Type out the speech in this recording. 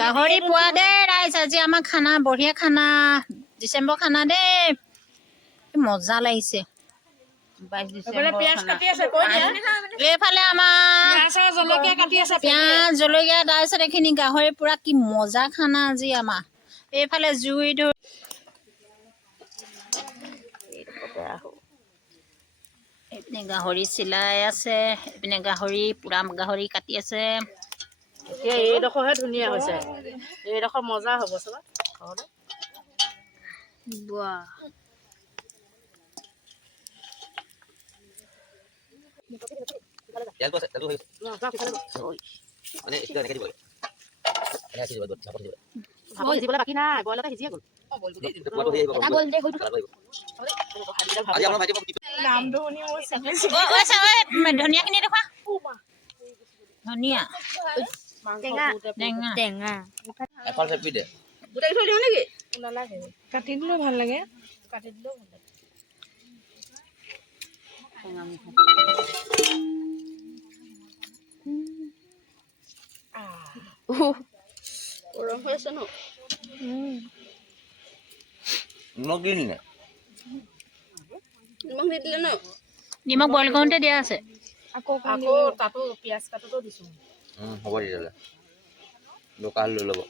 গাহৰি পোৱা দেই ৰাইজ, আজি আমাৰ খানা বঢ়িয়া খানা, ডিচেম্বৰ খানা দেই, মজা লাগিছে। এইফালে আমাৰ পিঁয়াজ জলকীয়া, তাৰপিছত এইখিনি গাহৰি পুৰা কি মজা খানা আজি আমাৰ। এইফালে জুই ধৰি এইপিনে গাহৰি চিলাই আছে, এইপিনে গাহৰি পুৰা গাহৰি কাটি আছে। এতিয়া এইডোখৰহে ধুনীয়া হৈছে, এইডোখৰ মজা হ'ব চাবা। বাহ বাকী নাই, বইলতে সিজিয়ে গ'ল। ধনিয়াখিনি দেখুৱা, ধনিয়া টেঙা কাটি দিলেও ভাল লাগে, কাটি দিলেও ভাল লাগে। গৰম হৈ আছে ন? নিমখ দি দিলে ন? নিমখ বইল কৰোঁতে দিয়া আছে। আকৌ তাতো পিঁয়াজ কাটোতো দিছোঁ। হ'ব তেতিয়াহ'লে দোকান লৈ ল'ব।